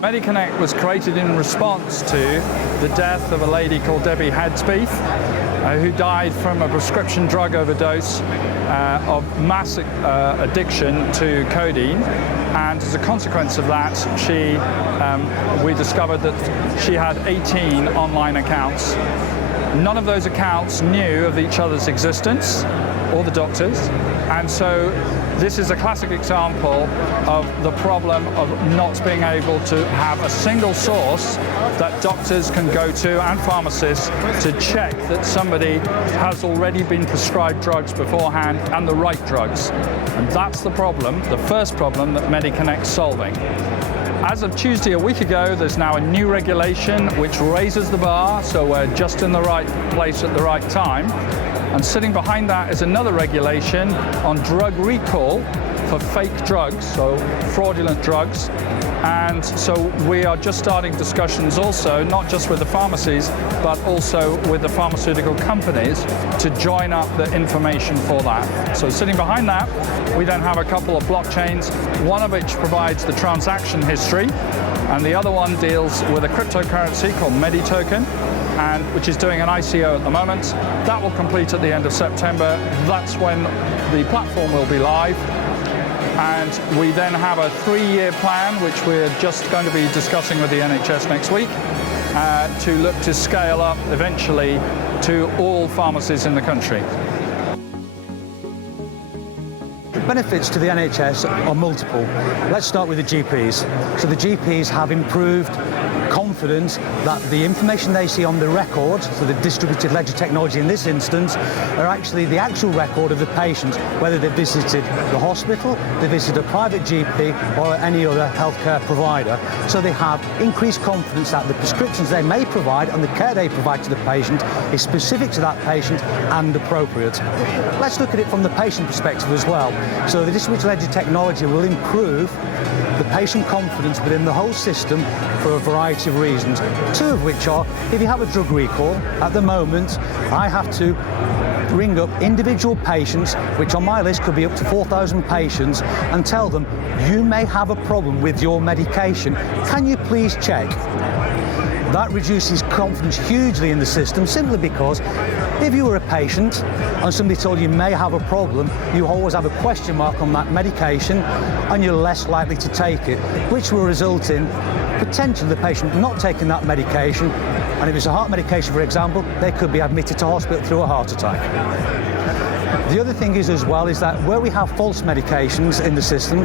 Medi Connect was created in response to the death of a lady called Debbie Hadsbeath, who died from a prescription drug overdose of mass addiction to codeine. And as a consequence of that, we discovered that she had 18 online accounts. None of those accounts knew of each other's existence, or the doctors, and so this is a classic example of the problem of not being able to have a single source that doctors can go to and pharmacists to check that somebody has already been prescribed drugs beforehand and the right drugs. And that's the problem, the first problem that Medi Connect's solving. As of Tuesday a week ago, there's now a new regulation which raises the bar, so we're just in the right place at the right time. And sitting behind that is another regulation on drug recall for fake drugs, so fraudulent drugs. And so we are just starting discussions also, not just with the pharmacies, but also with the pharmaceutical companies to join up the information for that. So sitting behind that, we then have a couple of blockchains, one of which provides the transaction history, and the other one deals with a cryptocurrency called Medi Token, and which is doing an ICO at the moment. That will complete at the end of September. That's when the platform will be live. And we then have a 3-year plan, which we're just going to be discussing with the NHS next week, to look to scale up eventually to all pharmacies in the country. Benefits to the NHS are multiple. Let's start with the GPs. So the GPs have improved confidence that the information they see on the record, so the distributed ledger technology in this instance, are actually the actual record of the patient, whether they visited the hospital, they visited a private GP or any other healthcare provider. So they have increased confidence that the prescriptions they may provide and the care they provide to the patient is specific to that patient and appropriate. Let's look at it from the patient perspective as well. So the distributed ledger technology will improve the patient confidence within the whole system for a variety of reasons, 2 of which are, if you have a drug recall, at the moment I have to ring up individual patients, which on my list could be up to 4,000 patients, and tell them, you may have a problem with your medication, can you please check? That reduces confidence hugely in the system, simply because if you were a patient and somebody told you may have a problem, you always have a question mark on that medication and you're less likely to take it, which will result in potentially the patient not taking that medication, and if it's a heart medication, for example, they could be admitted to hospital through a heart attack. The other thing is as well is that where we have false medications in the system,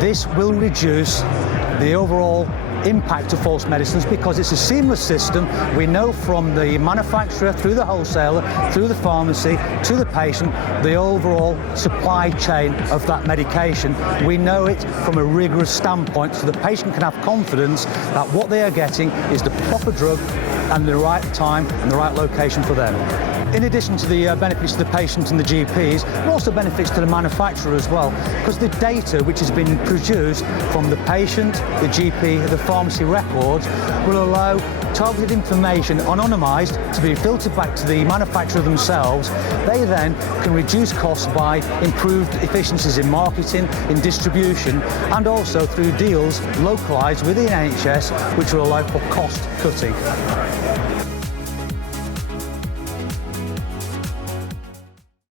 this will reduce the overall impact of false medicines because it's a seamless system. We know from the manufacturer through the wholesaler, through the pharmacy, to the patient, the overall supply chain of that medication. We know it from a rigorous standpoint, so the patient can have confidence that what they are getting is the proper drug and the right time and the right location for them. In addition to the benefits to the patient and the GPs, there are also benefits to the manufacturer as well, because the data which has been produced from the patient, the GP, the pharmacy records will allow targeted information, anonymised, to be filtered back to the manufacturer themselves. They then can reduce costs by improved efficiencies in marketing, in distribution, and also through deals localised within NHS, which will allow for cost cutting.